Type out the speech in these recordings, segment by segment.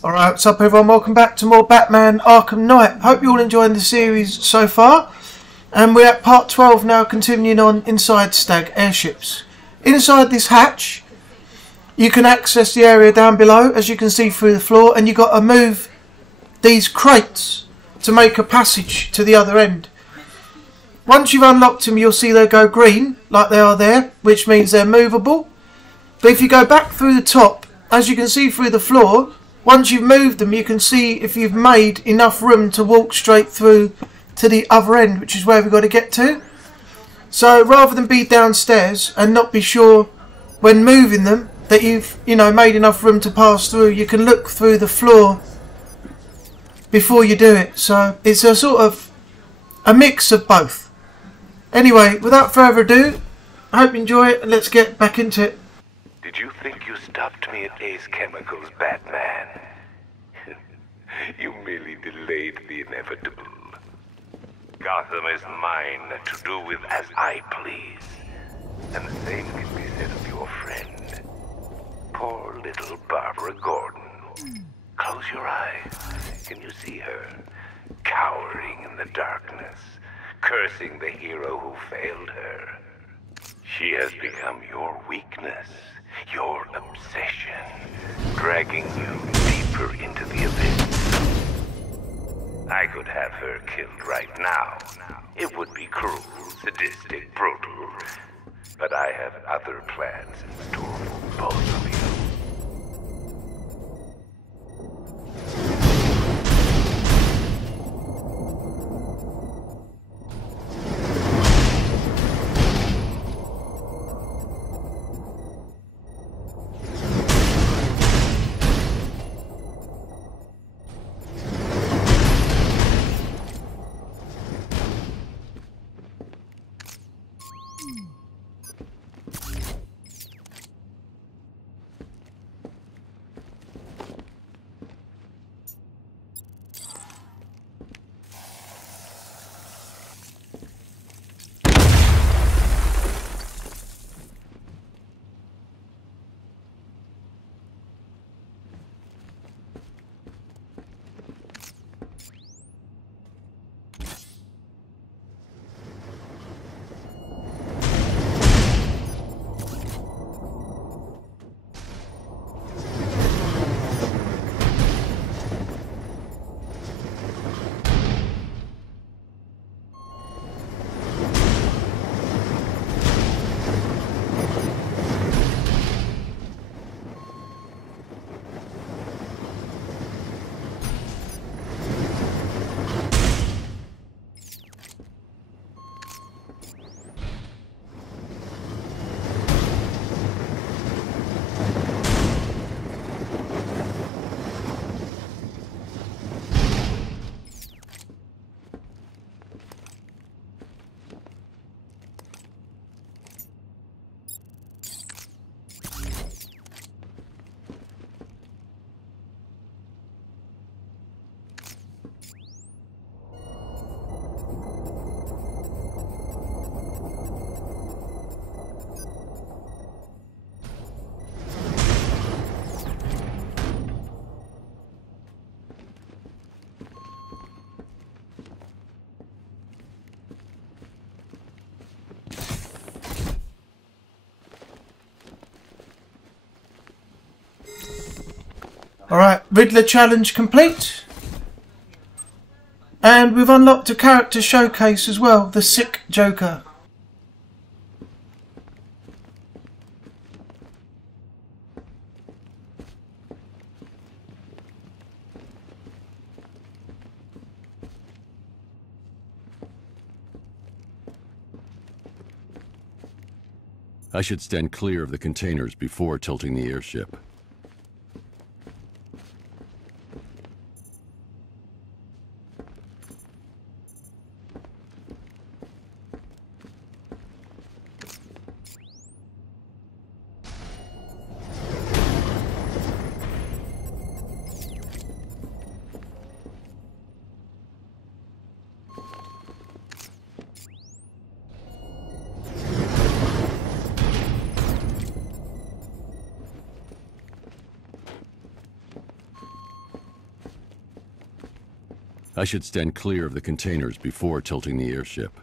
Alright, what's up everyone? Welcome back to more Batman Arkham Knight. Hope you're all enjoying the series so far. And we're at part 12 now, continuing on inside Stagg Airships. Inside this hatch, you can access the area down below, as you can see through the floor, and you've got to move these crates to make a passage to the other end. Once you've unlocked them, you'll see they go green, like they are there, which means they're movable. But if you go back through the top, as you can see through the floor, once you've moved them, you can see if you've made enough room to walk straight through to the other end, which is where we've got to get to. So rather than be downstairs and not be sure when moving them that you've made enough room to pass through, you can look through the floor before you do it. So it's a sort of a mix of both. Anyway, without further ado, I hope you enjoy it and let's get back into it. Did you think you stopped me at Ace Chemicals, Batman? You merely delayed the inevitable. Gotham is mine to do with as I please. And the same can be said of your friend, poor little Barbara Gordon. Close your eyes. Can you see her? Cowering in the darkness, cursing the hero who failed her. She has become your weakness. Your obsession, dragging you deeper into the abyss. I could have her killed right now. It would be cruel, sadistic, brutal. But I have other plans in store for both of you. Alright, Riddler challenge complete. And we've unlocked a character showcase as well, the Sick Joker. I should stand clear of the containers before tilting the airship. I should stand clear of the containers before tilting the airship.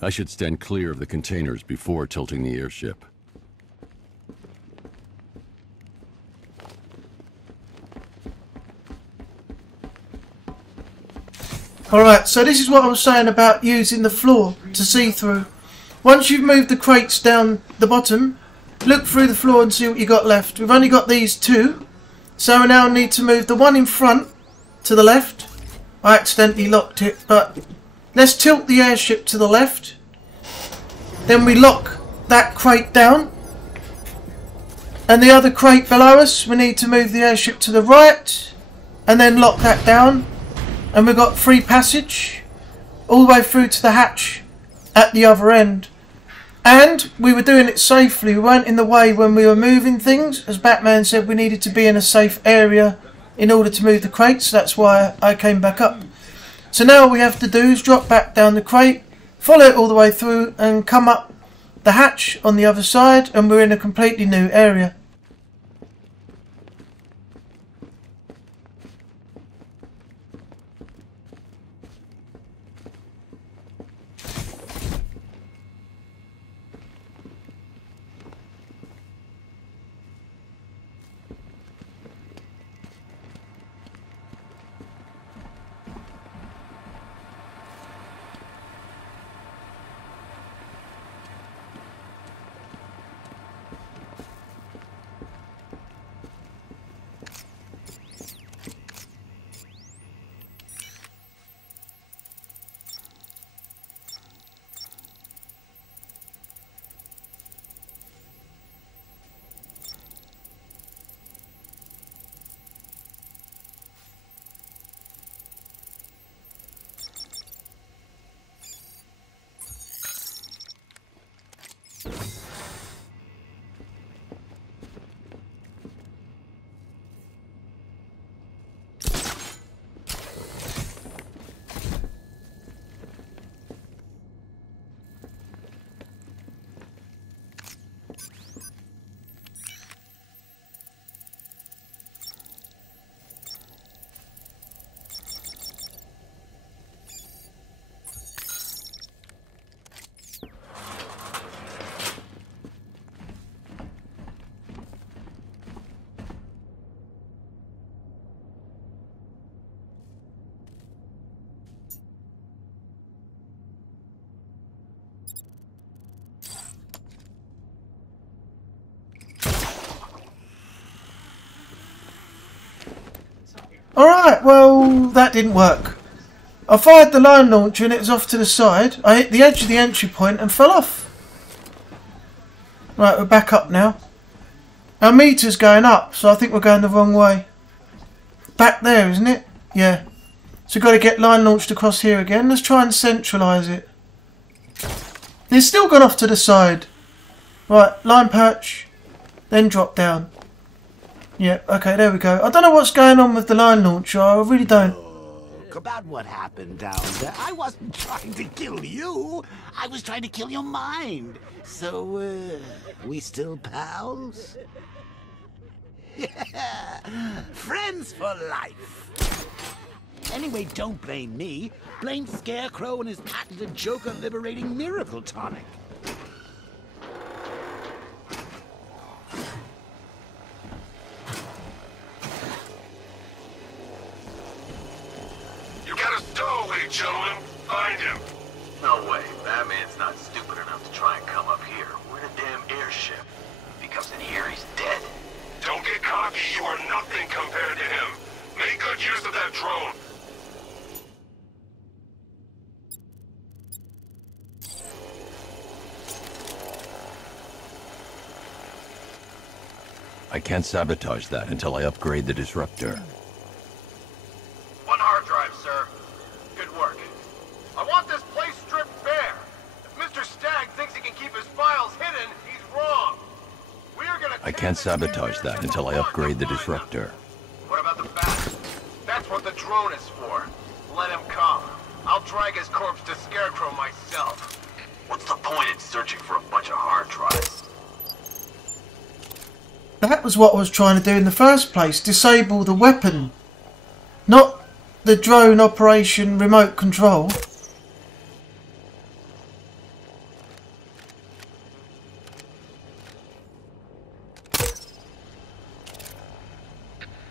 I should stand clear of the containers before tilting the airship. Alright, so this is what I was saying about using the floor to see through. Once you've moved the crates down the bottom, look through the floor and see what you got left. We've only got these two, so we now need to move the one in front to the left. I accidentally locked it, but let's tilt the airship to the left. Then we lock that crate down. And the other crate below us, we need to move the airship to the right. And then lock that down. And we've got free passage all the way through to the hatch at the other end. And we were doing it safely. We weren't in the way when we were moving things. As Batman said, we needed to be in a safe area in order to move the crates. That's why I came back up. So now all we have to do is drop back down the crate, follow it all the way through and come up the hatch on the other side, and we're in a completely new area. Alright, well, that didn't work. I fired the line launcher and it was off to the side. I hit the edge of the entry point and fell off. Right, we're back up now. Our meter's going up, so I think we're going the wrong way. Back there, isn't it? Yeah. So we've got to get line launched across here again. Let's try and centralise it. It's still gone off to the side. Right, line perch, then drop down. Yeah, okay, there we go. I don't know what's going on with the line launcher. I really don't. About what happened down there. I wasn't trying to kill you. I was trying to kill your mind. So, we still pals? Friends for life. Anyway, don't blame me. Blame Scarecrow and his patented Joker-liberating miracle tonic. Gentlemen, find him. No way. Batman's not stupid enough to try and come up here. We're in a damn airship. If he comes in here, he's dead. Don't get cocky. You are nothing compared to him. Make good use of that drone. I can't sabotage that until I upgrade the disruptor. One hard drive, sir. Good work. I want this place stripped bare. If Mr. Stagg thinks he can keep his files hidden, he's wrong. We are gonna. I can't sabotage that until I upgrade the disruptor. What about the bat? That's what the drone is for. Let him come. I'll drag his corpse to Scarecrow myself. What's the point in searching for a bunch of hard drives? That was what I was trying to do in the first place. Disable the weapon. Not the drone operation remote control.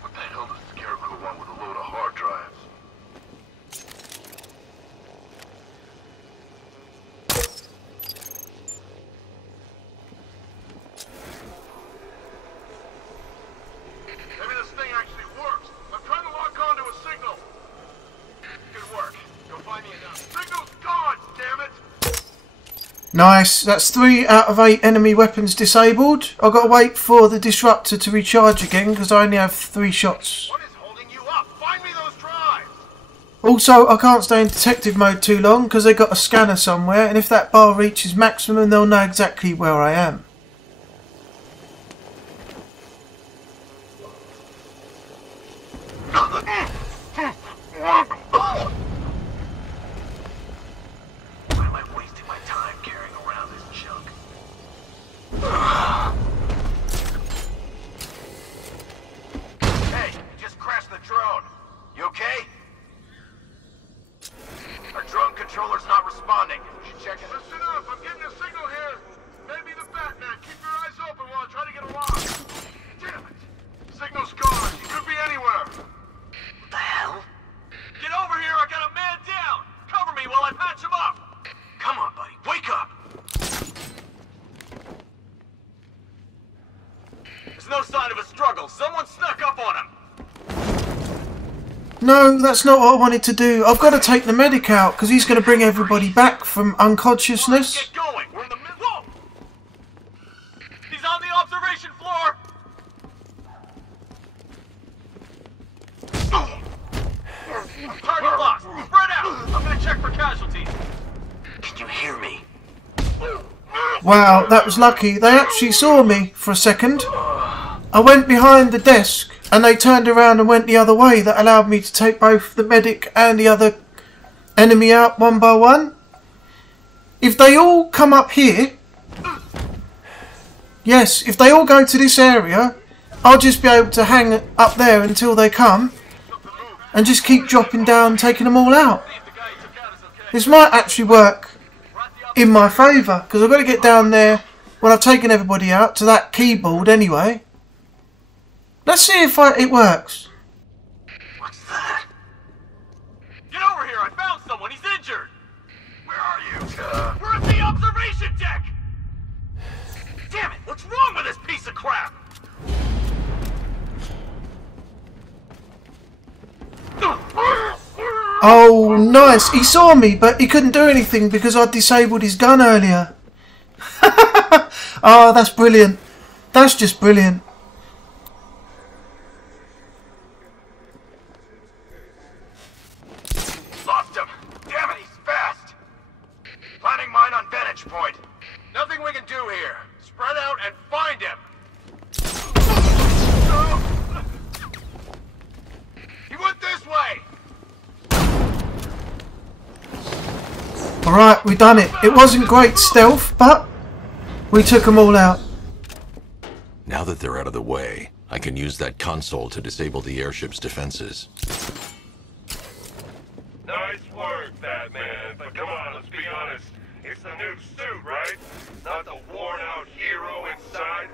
What the hell does Scarecrow want with a load of hard drives? Maybe this thing actually works. I'm trying to lock onto a signal. Good work. Go find me enough. Signal's gone, damn it! Nice. That's 3 out of 8 enemy weapons disabled. I've got to wait for the disruptor to recharge again because I only have 3 shots. What is holding you up? Find me those drives! Also, I can't stay in detective mode too long because they've got a scanner somewhere, and if that bar reaches maximum they'll know exactly where I am. Why am I wasting my time carrying around this junk? Hey, you just crashed the drone. You okay? Our drone controller's not responding. You should check it. Listen up, I'm getting a signal here. Maybe the Batman. Keep your eyes open while I try to get along. Damn it. Signal's gone. He could be anywhere. What the hell? Get over here, I got a man down! Cover me while I patch him up! Come on, buddy, wake up! There's no sign of a struggle. Someone snuck up on him! No, that's not what I wanted to do. I've got to take the medic out because he's going to bring everybody back from unconsciousness. Get going! We're in the middle. Whoa! He's on the observation floor! Target lost! Spread out! I'm gonna check for casualties. Can you hear me? Wow, that was lucky. They actually saw me for a second. I went behind the desk and they turned around and went the other way. That allowed me to take both the medic and the other enemy out one by one. If they all come up here... Yes, if they all go to this area, I'll just be able to hang up there until they come. And just keep dropping down, taking them all out. This might actually work in my favour, because I've got to get down there when I've taken everybody out to that keyboard anyway. Let's see if it works. What's that? Get over here! I found someone! He's injured! Where are you? We're at the observation deck! Damn it! What's wrong with this piece of crap? Oh, nice. He saw me, but he couldn't do anything because I disabled his gun earlier. Oh, that's brilliant. That's just brilliant. Lost him! Damn it, he's fast! Planting mine on vantage point. Nothing we can do here. Spread out and find him! He went this way! Alright, we done it. It wasn't great stealth, but we took them all out. Now that they're out of the way, I can use that console to disable the airship's defenses. Nice work, Batman, but come on, let's be honest. It's the new suit, right? Not the worn-out hero inside?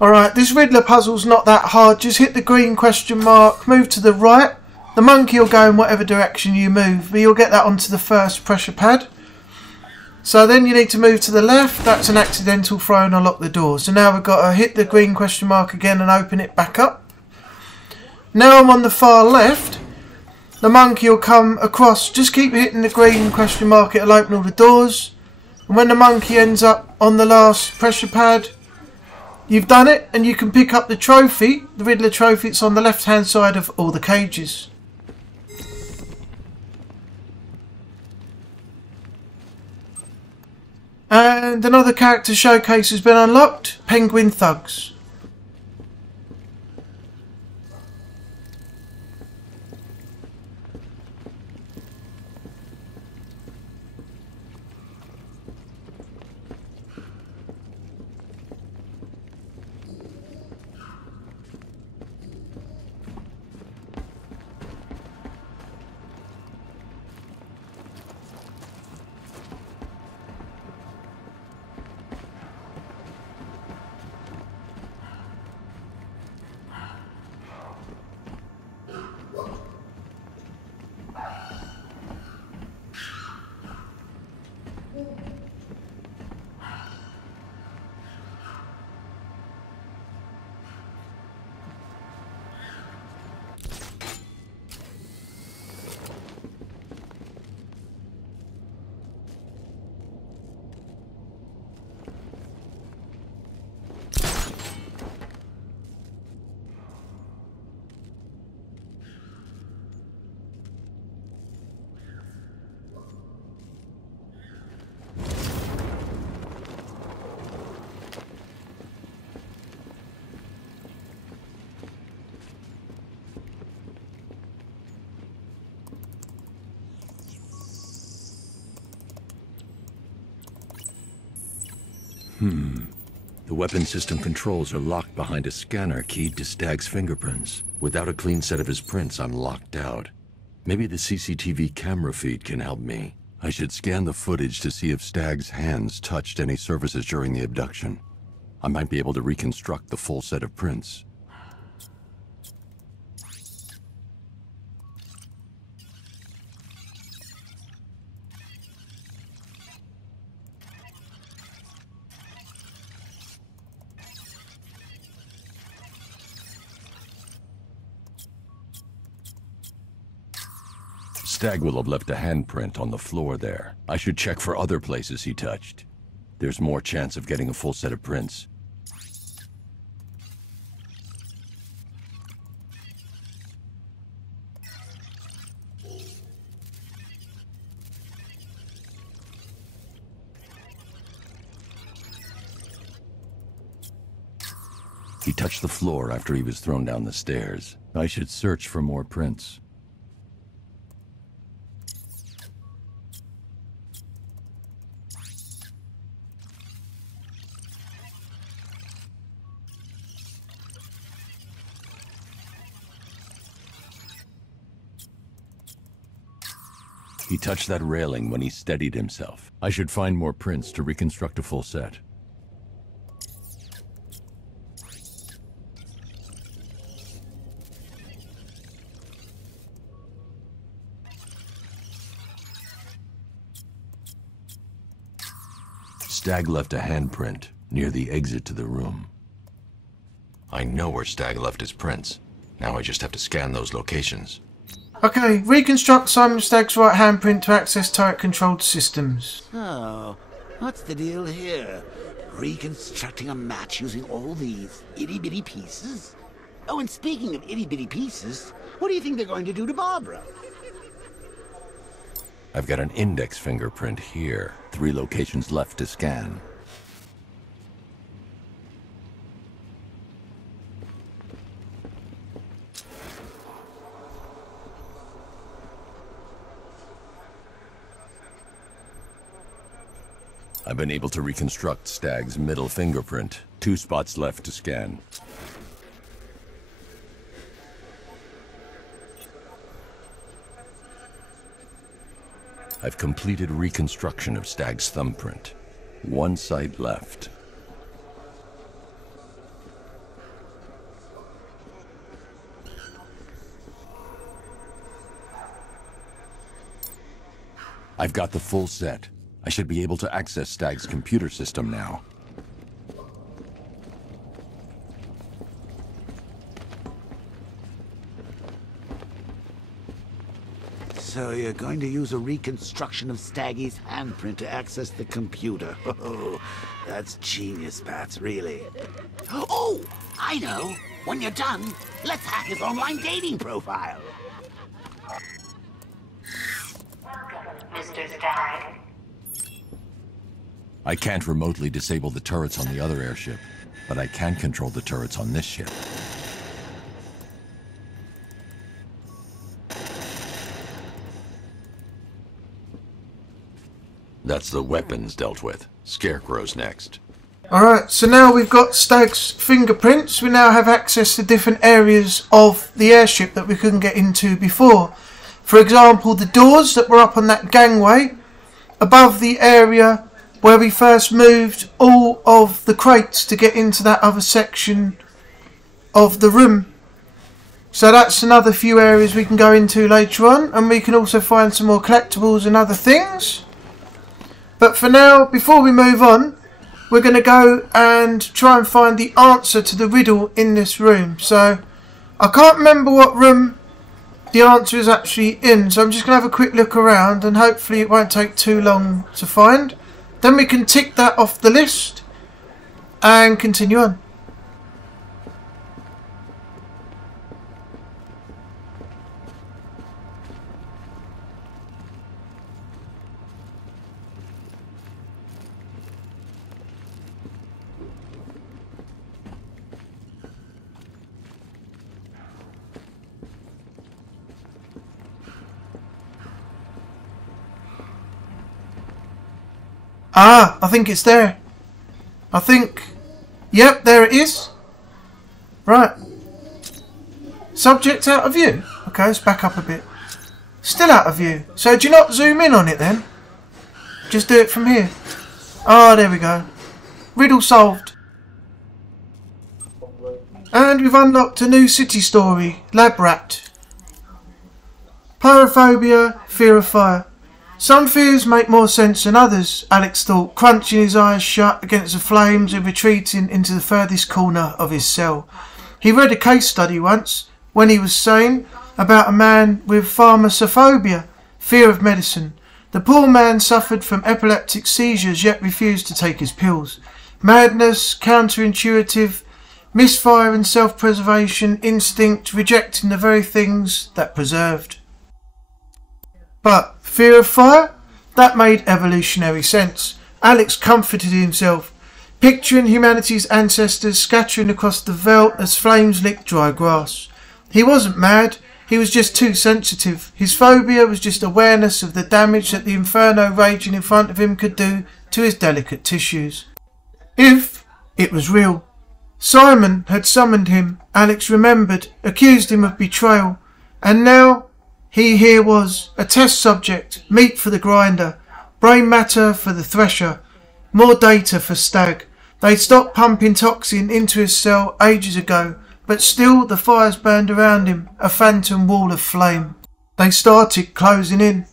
Alright, this Riddler puzzle's not that hard. Just hit the green question mark, move to the right. The monkey will go in whatever direction you move, but you'll get that onto the first pressure pad. So then you need to move to the left. That's an accidental throw and I'll lock the door. So now we've got to hit the green question mark again and open it back up. Now I'm on the far left. The monkey will come across. Just keep hitting the green question mark, it'll open all the doors. And when the monkey ends up on the last pressure pad, you've done it, and you can pick up the trophy, the Riddler trophy. It's on the left hand side of all the cages. And another character showcase has been unlocked, Penguin Thugs. The weapon system controls are locked behind a scanner keyed to Stagg's fingerprints. Without a clean set of his prints, I'm locked out. Maybe the CCTV camera feed can help me. I should scan the footage to see if Stagg's hands touched any surfaces during the abduction. I might be able to reconstruct the full set of prints. Stagg will have left a handprint on the floor there. I should check for other places he touched. There's more chance of getting a full set of prints. He touched the floor after he was thrown down the stairs. I should search for more prints. He touched that railing when he steadied himself. I should find more prints to reconstruct a full set. Stagg left a handprint near the exit to the room. I know where Stagg left his prints. Now I just have to scan those locations. Okay, reconstruct Simon Stagg's right handprint to access turret-controlled systems. Oh, what's the deal here? Reconstructing a match using all these itty-bitty pieces? Oh, and speaking of itty-bitty pieces, what do you think they're going to do to Barbara? I've got an index fingerprint here. 3 locations left to scan. I've been able to reconstruct Stagg's middle fingerprint. 2 spots left to scan. I've completed reconstruction of Stagg's thumbprint. 1 site left. I've got the full set. I should be able to access Stagg's computer system now. So you're going to use a reconstruction of Staggy's handprint to access the computer. Oh, that's genius, Bats, really. Oh, I know. When you're done, let's hack his online dating profile. Mr. Stagg. I can't remotely disable the turrets on the other airship, but I can control the turrets on this ship. That's the weapons dealt with. Scarecrow's next. Alright, so now we've got Stagg's fingerprints. We now have access to different areas of the airship that we couldn't get into before. For example, the doors that were up on that gangway, above the area where we first moved all of the crates to get into that other section of the room. So that's another few areas we can go into later on, and we can also find some more collectibles and other things. But for now, before we move on, we're going to go and try and find the answer to the riddle in this room. So I can't remember what room the answer is actually in, so I'm just going to have a quick look around and hopefully it won't take too long to find. Then we can tick that off the list and continue on. Ah, I think it's there. Yep, there it is. Right. Subject out of view. Okay, let's back up a bit. Still out of view. So do you not zoom in on it then? Just do it from here. Ah, there we go. Riddle solved. And we've unlocked a new city story. Lab Rat. Pyrophobia, fear of fire. Some fears make more sense than others, Alex thought, crunching his eyes shut against the flames and retreating into the furthest corner of his cell. He read a case study once, when he was sane, about a man with pharmacophobia, fear of medicine. The poor man suffered from epileptic seizures yet refused to take his pills. Madness, counterintuitive, misfire and self-preservation, instinct, rejecting the very things that preserved. But fear of fire? That made evolutionary sense. Alex comforted himself, picturing humanity's ancestors scattering across the veldt as flames licked dry grass. He wasn't mad, he was just too sensitive. His phobia was just awareness of the damage that the inferno raging in front of him could do to his delicate tissues. If it was real. Simon had summoned him, Alex remembered, accused him of betrayal, and now he here was, a test subject, meat for the grinder, brain matter for the thresher, more data for Stagg. They'd stopped pumping toxin into his cell ages ago, but still the fires burned around him, a phantom wall of flame. They started closing in.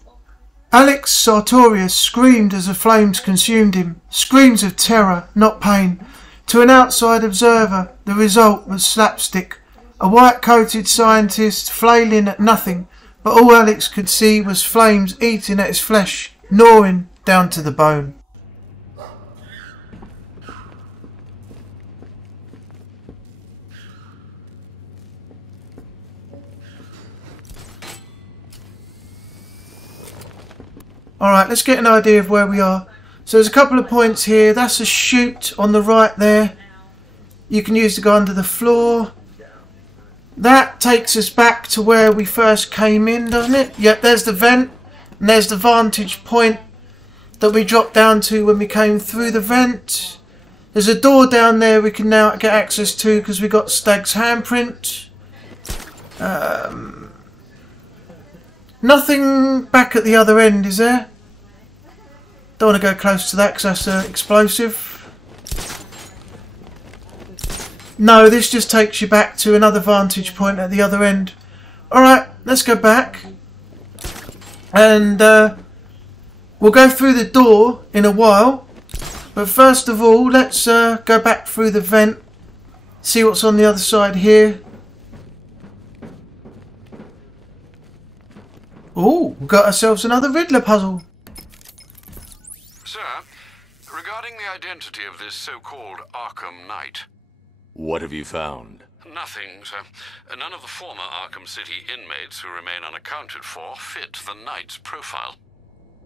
Alex Sartorius screamed as the flames consumed him, screams of terror, not pain. To an outside observer, the result was slapstick, a white-coated scientist flailing at nothing, but all Alex could see was flames eating at his flesh, gnawing down to the bone. Alright, let's get an idea of where we are. So there's a couple of points here. That's a chute on the right there. You can use to go under the floor. That takes us back to where we first came in, doesn't it? Yep, there's the vent. And there's the vantage point that we dropped down to when we came through the vent. There's a door down there we can now get access to because we got Stagg's handprint. Nothing back at the other end, is there? Don't want to go close to that because that's explosive. No, this just takes you back to another vantage point at the other end. Alright, let's go back. And we'll go through the door in a while. But first of all, let's go back through the vent. See what's on the other side here. Oh, we've got ourselves another Riddler puzzle. Sir, regarding the identity of this so-called Arkham Knight. What have you found? Nothing, sir. None of the former Arkham City inmates who remain unaccounted for fit the Knight's profile.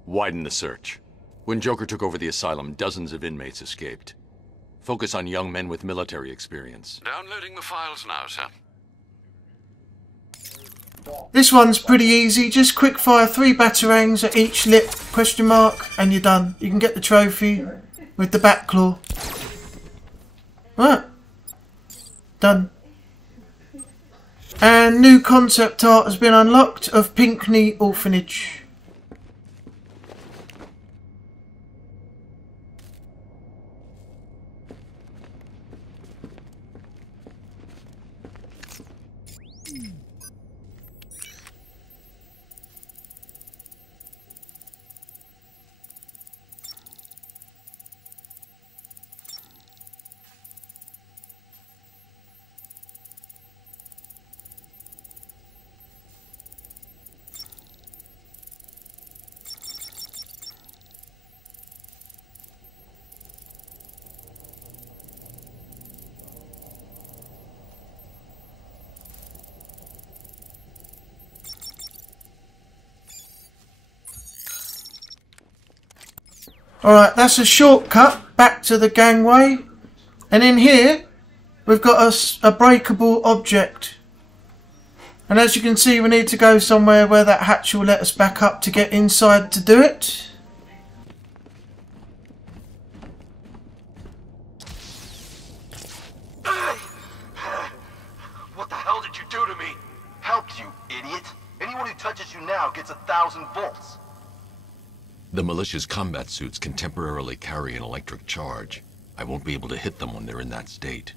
Widen the search. When Joker took over the asylum, dozens of inmates escaped. Focus on young men with military experience. Downloading the files now, sir. This one's pretty easy. Just quick fire 3 batarangs at each lip, question mark, and you're done. You can get the trophy with the bat claw. Right. Done. And new concept art has been unlocked of Pinckney Orphanage. Alright, that's a shortcut back to the gangway. And in here, we've got a breakable object. And as you can see, we need to go somewhere where that hatch will let us back up to get inside to do it. What the hell did you do to me? Helped you, idiot. Anyone who touches you now gets 1,000 volts. The militia's combat suits can temporarily carry an electric charge. I won't be able to hit them when they're in that state.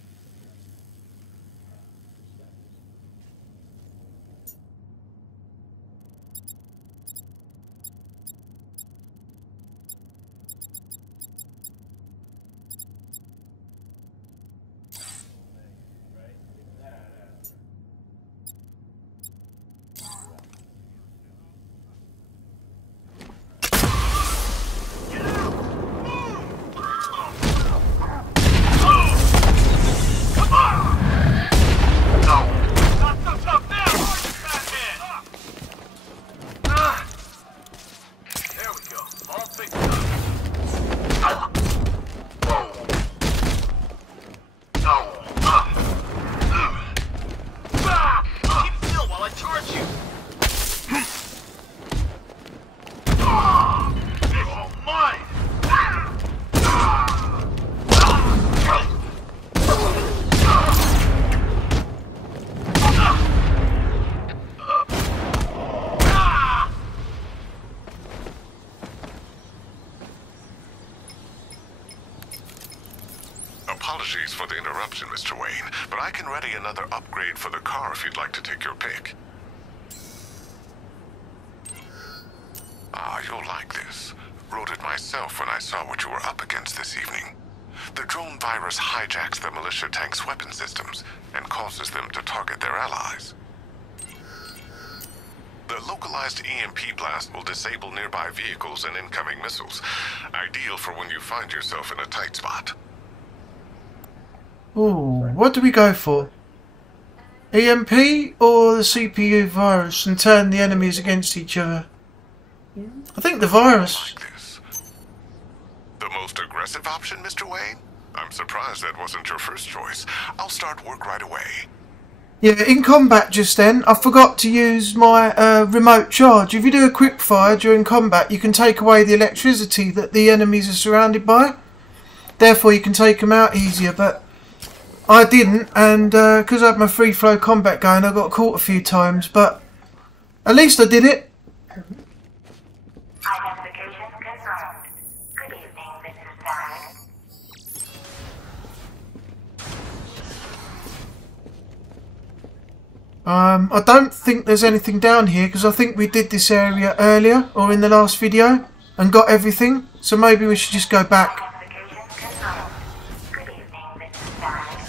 I can ready another upgrade for the car if you'd like to take your pick. Ah, you'll like this. Wrote it myself when I saw what you were up against this evening. The drone virus hijacks the militia tank's weapon systems and causes them to target their allies. The localized EMP blast will disable nearby vehicles and incoming missiles. Ideal for when you find yourself in a tight spot. Ooh, what do we go for? EMP or the CPU virus and turn the enemies against each other? I think the virus. Like this. The most aggressive option, Mr. Wayne? I'm surprised that wasn't your first choice. I'll start work right away. Yeah, in combat just then, I forgot to use my remote charge. If you do a quick fire during combat, you can take away the electricity that the enemies are surrounded by. Therefore, you can take them out easier, but I didn't, and because I had my free flow combat going, I got caught a few times, but at least I did it. Identification confirmed. Good evening, Mr. Stagg. I don't think there's anything down here because I think we did this area earlier or in the last video and got everything, so maybe we should just go back. Identification confirmed. Good evening, Mr. Stagg.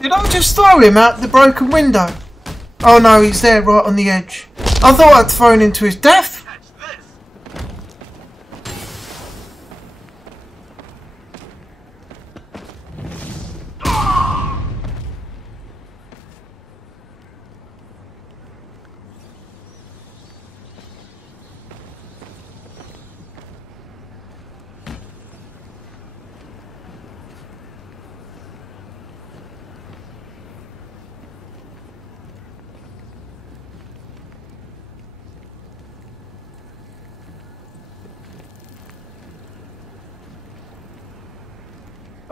Did I just throw him out the broken window? Oh no, he's there right on the edge. I thought I'd thrown him to his death.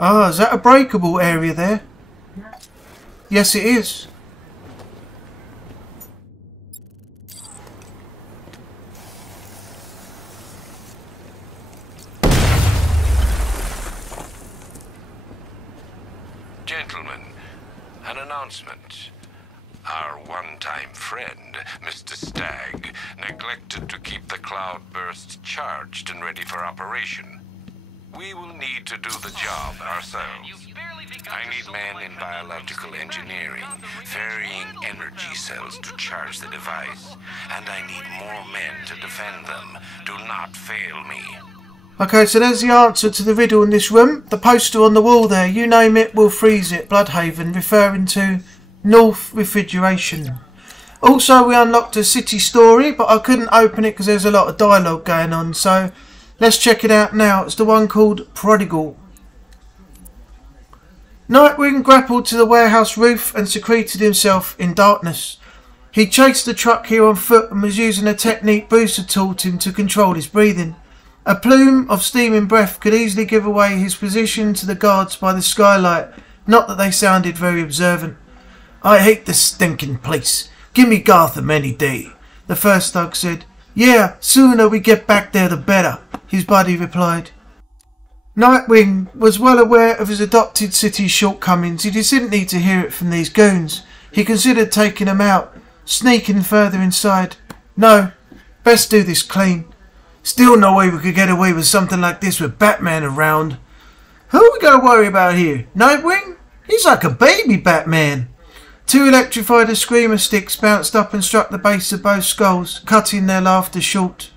Ah, is that a breakable area there? Yes, it is. Gentlemen, an announcement. Our one-time friend, Mr. Stagg, neglected to keep the cloudburst charged and ready for operation. We will need to do the job ourselves. I need men in biological engineering, varying energy cells to charge the device, and I need more men to defend them. Do not fail me. Okay, so there's the answer to the riddle in this room. The poster on the wall there, you name it, we'll freeze it. Bloodhaven, referring to North Refrigeration. Also, we unlocked a city story, but I couldn't open it because there's a lot of dialogue going on, so let's check it out now. It's the one called Prodigal. Nightwing grappled to the warehouse roof and secreted himself in darkness. He chased the truck here on foot and was using a technique Booster taught him to control his breathing. A plume of steaming breath could easily give away his position to the guards by the skylight, not that they sounded very observant. I hate this stinking place. Give me Gotham any day. The first thug said. Yeah, sooner we get back there the better, his buddy replied. Nightwing was well aware of his adopted city's shortcomings. He didn't need to hear it from these goons. He considered taking them out, sneaking further inside. No, best do this clean. Still no way we could get away with something like this with Batman around. Who are we going to worry about here? Nightwing? He's like a baby Batman. Two electrified screamer sticks bounced up and struck the base of both skulls, cutting their laughter short.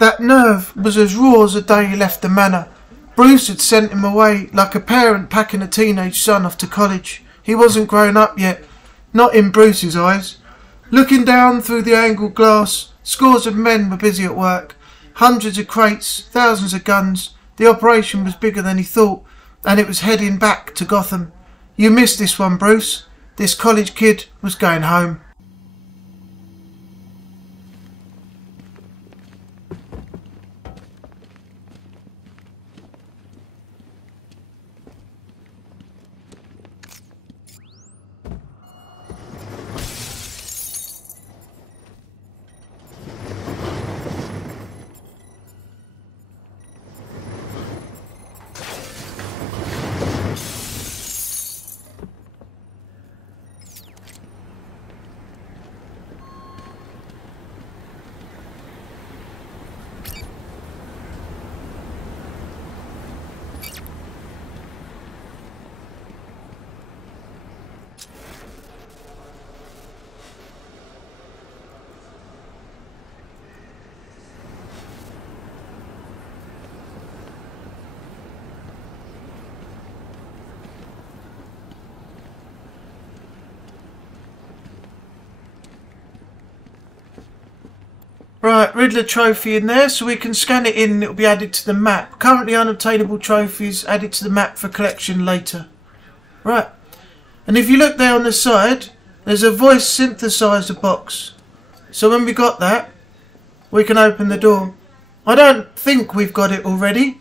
That nerve was as raw as the day he left the manor. Bruce had sent him away like a parent packing a teenage son off to college. He wasn't grown up yet, not in Bruce's eyes. Looking down through the angled glass, scores of men were busy at work. Hundreds of crates, thousands of guns. The operation was bigger than he thought, and it was heading back to Gotham. You missed this one, Bruce. This college kid was going home. Right, Riddler trophy in there, so we can scan it in and it'll be added to the map. Currently unobtainable trophies added to the map for collection later. Right, and if you look there on the side, there's a voice synthesizer box. So when we got that, we can open the door. I don't think we've got it already,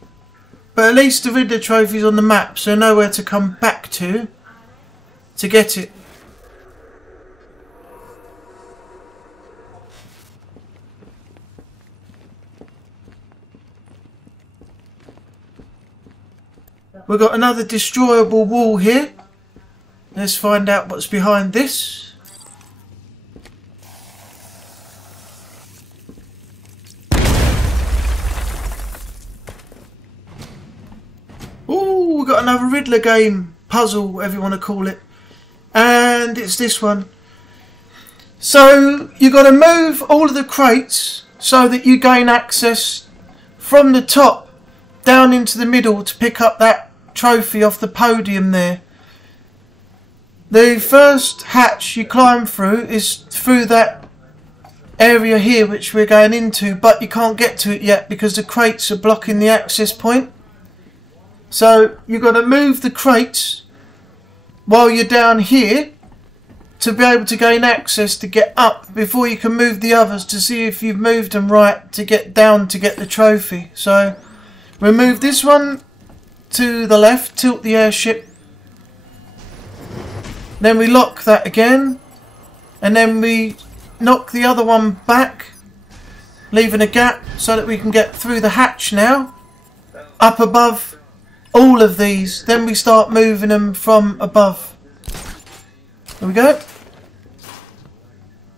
but at least the Riddler trophy's on the map, so I know where to come back to get it. We've got another destroyable wall here. Let's find out what's behind this. Ooh, we've got another Riddler game, puzzle, whatever you want to call it. And it's this one. So you've got to move all of the crates so that you gain access from the top down into the middle to pick up that trophy off the podium there. The first hatch you climb through is through that area here which we're going into, but you can't get to it yet because the crates are blocking the access point. So you've got to move the crates while you're down here to be able to gain access to get up before you can move the others to see if you've moved them right to get down to get the trophy. So we move this one to the left, tilt the airship, then we lock that again, and then we knock the other one back, leaving a gap so that we can get through the hatch now, up above all of these. Then we start moving them from above. There we go.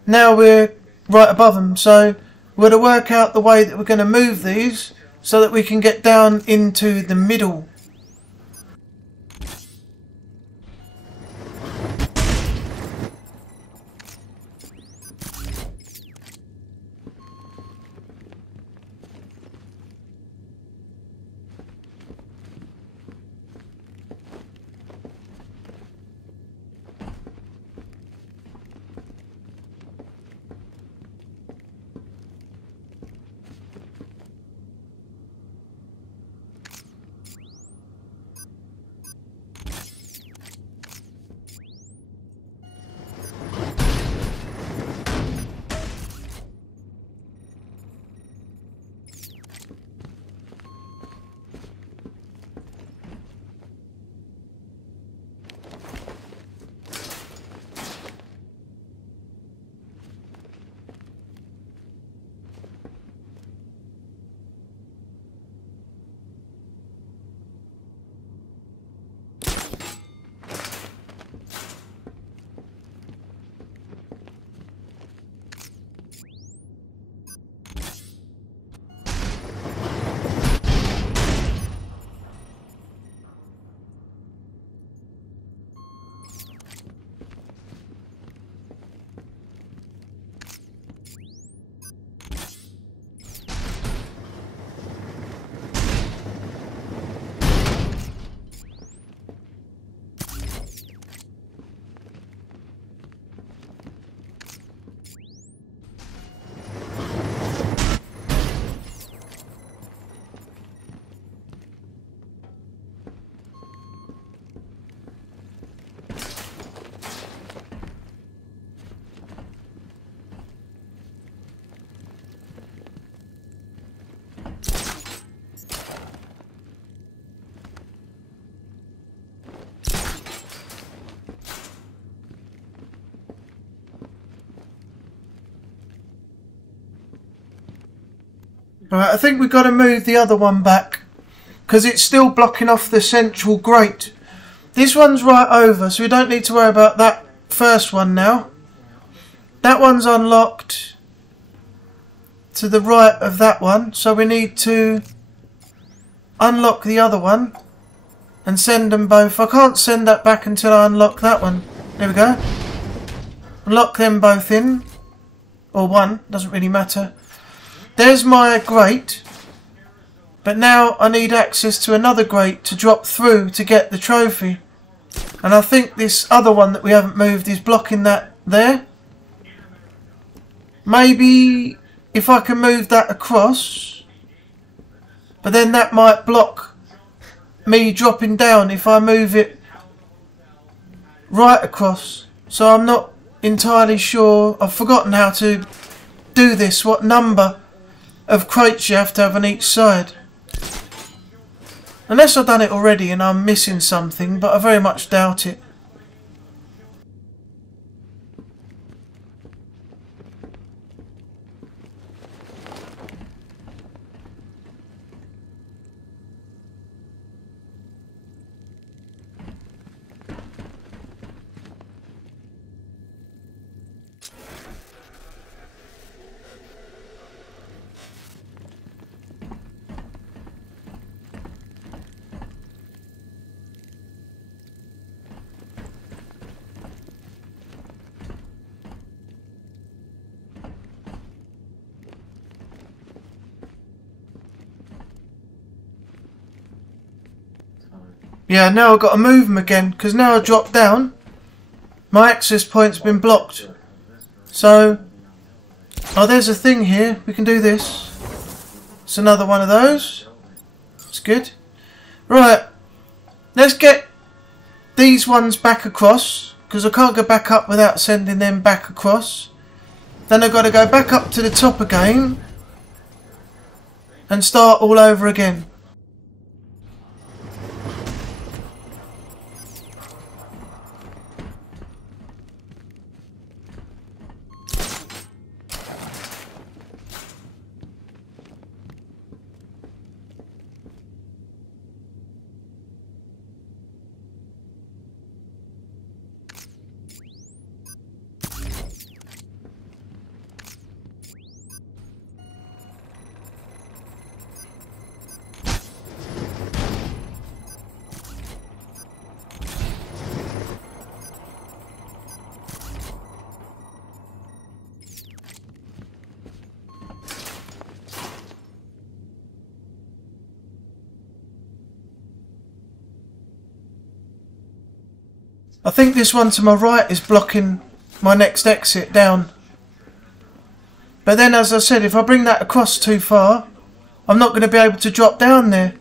Now we're right above them, so we're going to work out the way that we're going to move these so that we can get down into the middle. Right, I think we've got to move the other one back because it's still blocking off the central grate. This one's right over, so we don't need to worry about that first one now. That one's unlocked to the right of that one, so we need to unlock the other one and send them both. I can't send that back until I unlock that one. There we go. Lock them both in. Or one, doesn't really matter. There's my grate. But now I need access to another grate to drop through to get the trophy. And I think this other one that we haven't moved is blocking that there. Maybe if I can move that across. But then that might block me dropping down if I move it right across. So I'm not entirely sure. I've forgotten how to do this. What number of crates you have to have on each side. Unless I've done it already and I'm missing something, but I very much doubt it. Yeah, now I've got to move them again, because now I drop down, my access point's been blocked. So, oh, there's a thing here. We can do this. It's another one of those. It's good. Right, let's get these ones back across, because I can't go back up without sending them back across. Then I've got to go back up to the top again and start all over again. I think this one to my right is blocking my next exit down. But then, as I said, if I bring that across too far, I'm not going to be able to drop down there.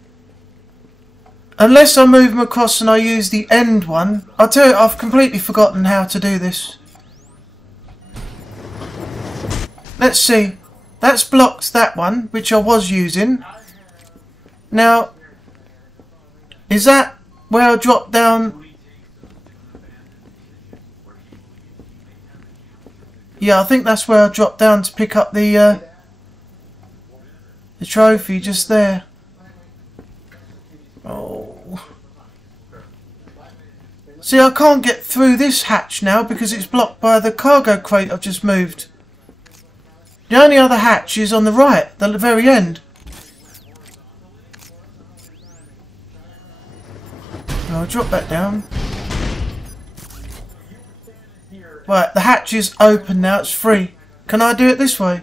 Unless I move them across and I use the end one. I'll tell you, I've completely forgotten how to do this. Let's see. That's blocked that one, which I was using. Now, is that where I drop down? Yeah, I think that's where I dropped down to pick up the trophy just there. Oh. See, I can't get through this hatch now because it's blocked by the cargo crate I've just moved. The only other hatch is on the right, the very end. I'll drop that down. Right, the hatch is open now, it's free. Can I do it this way?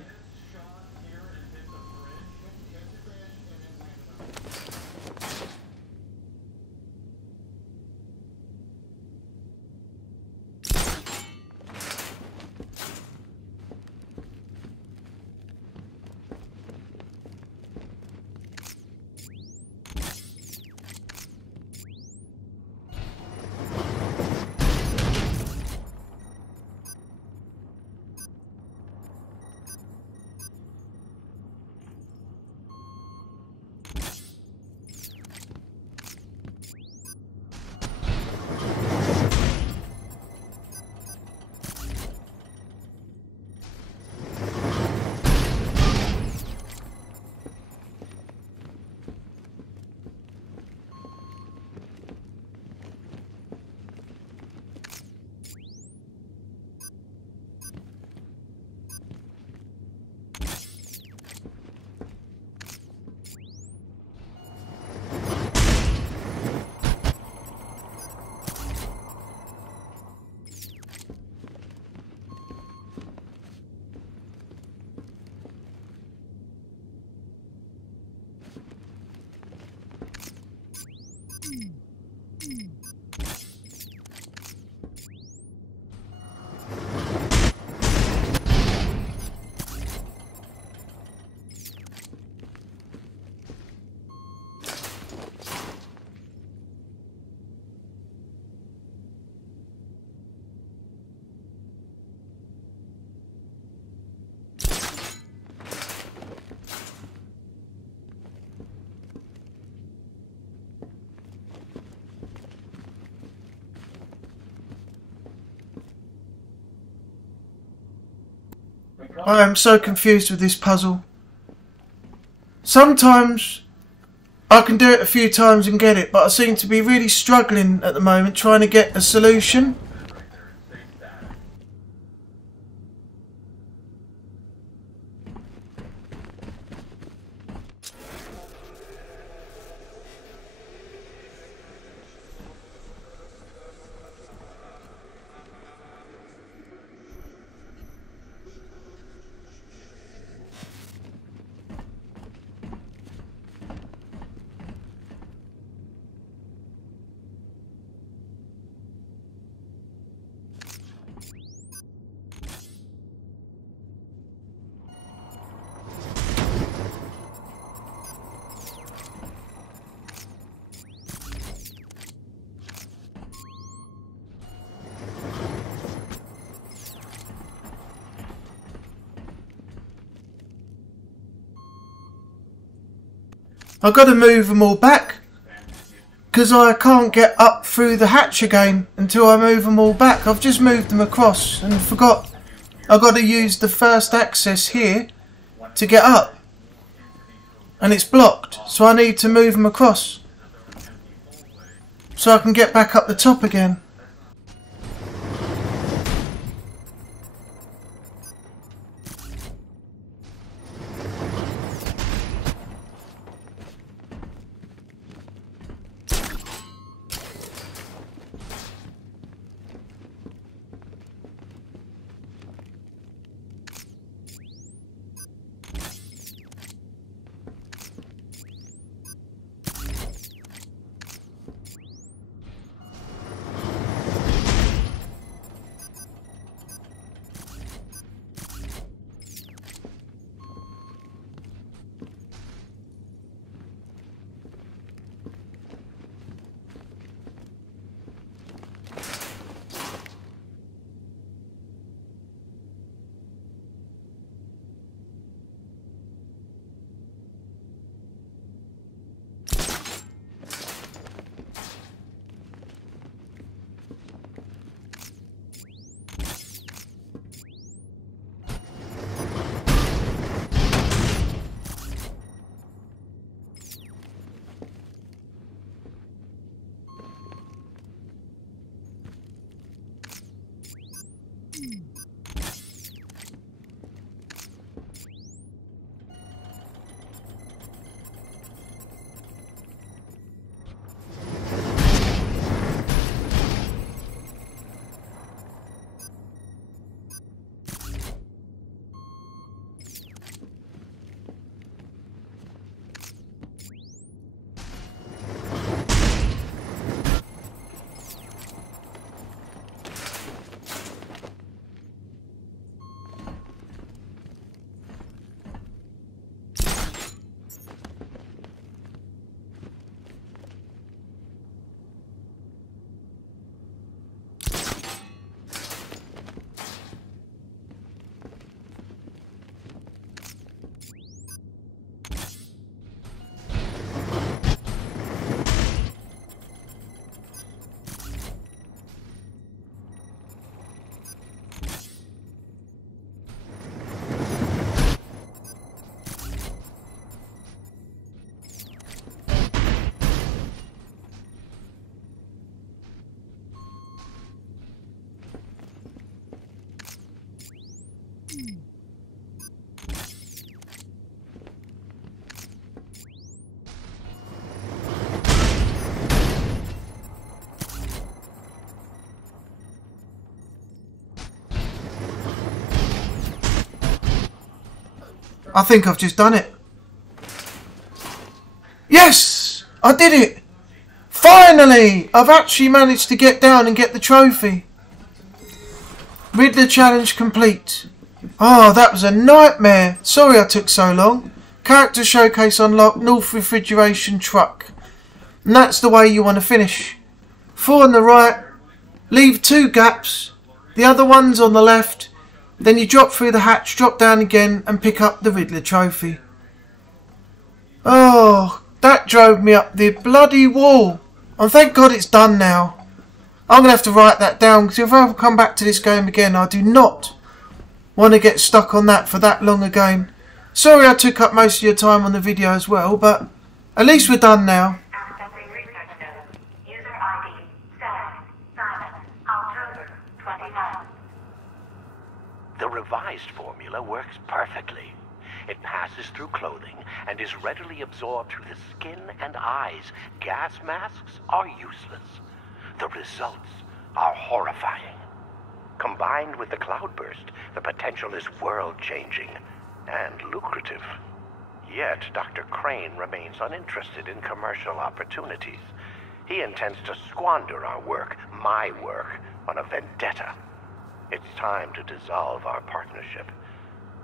I am so confused with this puzzle. Sometimes I can do it a few times and get it, but I seem to be really struggling at the moment trying to get a solution. I've got to move them all back because I can't get up through the hatch again until I move them all back. I've just moved them across and forgot I've got to use the first access here to get up, and it's blocked, so I need to move them across so I can get back up the top again. I think I've just done it. Yes! I did it! Finally! I've actually managed to get down and get the trophy. Riddler challenge complete. Oh, that was a nightmare. Sorry I took so long. Character showcase unlocked, North refrigeration truck. And that's the way you want to finish. 4 on the right. Leave 2 gaps. The other one's on the left. Then you drop through the hatch, drop down again and pick up the Riddler trophy. Oh, that drove me up the bloody wall. And thank God it's done now. I'm going to have to write that down because if I ever come back to this game again, I do not want to get stuck on that for that long again. Sorry I took up most of your time on the video as well, but at least we're done now. Accessing research node. User ID, Stagg, Simon, October 29th. The revised formula works perfectly. It passes through clothing and is readily absorbed through the skin and eyes. Gas masks are useless. The results are horrifying. Combined with the cloudburst, the potential is world-changing and lucrative. Yet, Dr. Crane remains uninterested in commercial opportunities. He intends to squander our work, my work, on a vendetta. It's time to dissolve our partnership.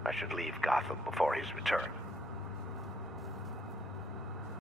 I should leave Gotham before his return.